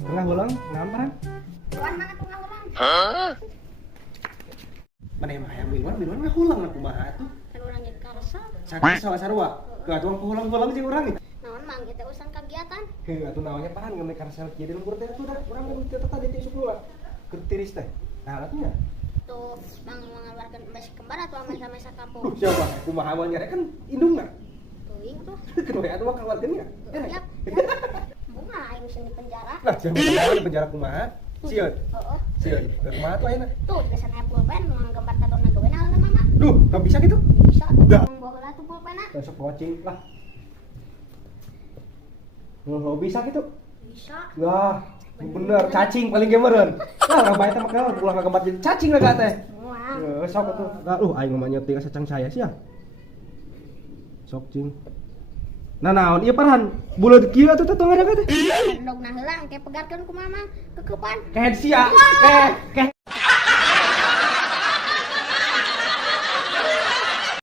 Tengah ulang, ngampar. Tuan mana tengah ulang? Mana yang ayam biluan mah ulang aku mah atuh. Kan urang jadi karesa. Sakit sarua. Ke atuh ulang sih urang nih. Naon mang kita urusan kegiatan. Ke atuh naonnya pahan ngemek karesa jadi lembur teh atuh dah urang mah teh tadi tisuk heula. Kertiris teh. Nah, atunya. Tuh mang mengeluarkan besi kembar atau mesa-mesa kampung. Siapa? Kumaha mah nyare kan indungna. Teuing tuh. Kedua atuh mah keluarganya. Siap. Bunga aing mesti di penjara. Lah, jangan di penjara kumaha. Sieun. Heeh. Sieun. Kumaha tuh ayeuna? Tuh tulisan aya pulpen mang gambar tatona gawean alna mama. Duh, enggak bisa gitu. Bisa tuh Dah. mang bawa heula tuh pulpenna. Besok watching lah. Oh, bisa gitu. Bisa. Lah, bener cacing paling gemereun. Lah, urang bae teh mah pulang ka gambar jadi cacing lah teh. Wah. Sok atuh. Aing mah nyeting sacang saya sih ya. Sok cing. Nah, naon ieu parahan? Buleut kieu atuh tong ada teh. Dogna heula engke pegarkeun ku mama kekepan. Kayak sia. Keh